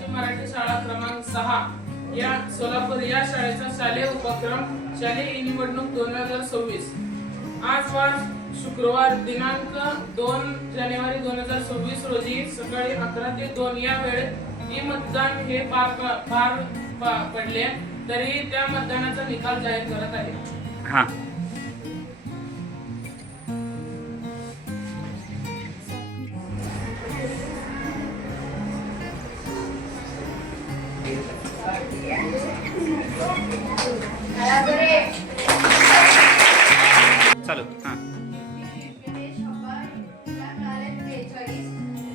मुलांची मराठी शाळा क्रमांक 6 या सोलापूर या शाळेचा शालेय उपक्रम शालेय निवडणूक 2026 आज वार शुक्रवार दिनांक 2 जानेवारी 2026 रोजी सकाळी 11 ते 2 या वेळेत ई मतदान हे पार पडले, तरी त्या मतदानाचा निकाल जाहीर करत आहे। चालू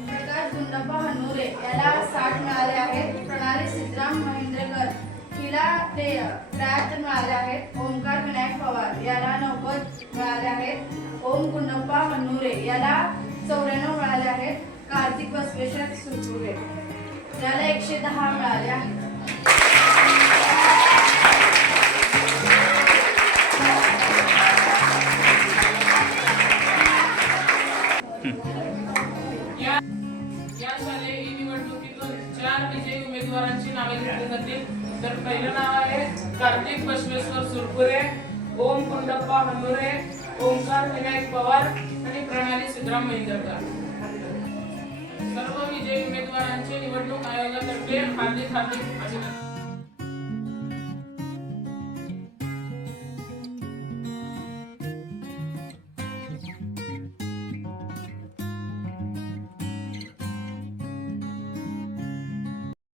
प्रकाश गुंडप्पा हनुरे याला 60 मिळाले आहेत। प्रणाली सिद्धराम महेंद्रकर हिला 73 मिळाले आहेत। ओमकार विनायक पवार याला 90 मिळाले आहेत। ओम गुंडप्पा हनुरे याला 94 मिळाले आहेत। कार्तिक बसवेश्वर सुरपुरे याला 110 मिळाले आहेत। या शालेय निवडणुकीतून 4 विजयी उमेदवारांची नावे घेतली जातील। तर पहिलं नाव आहे कार्तिक बसवेश्वर सुरपुरे, ओम गुंडप्पा हनुरे, ओमकार विनायक पवार आणि प्रणाली सिद्धराम महेंद्रकर। सर्व विजयी उमेदवारांचे निवडणूक आयोगातर्फे हार्दिक अभिनंदन।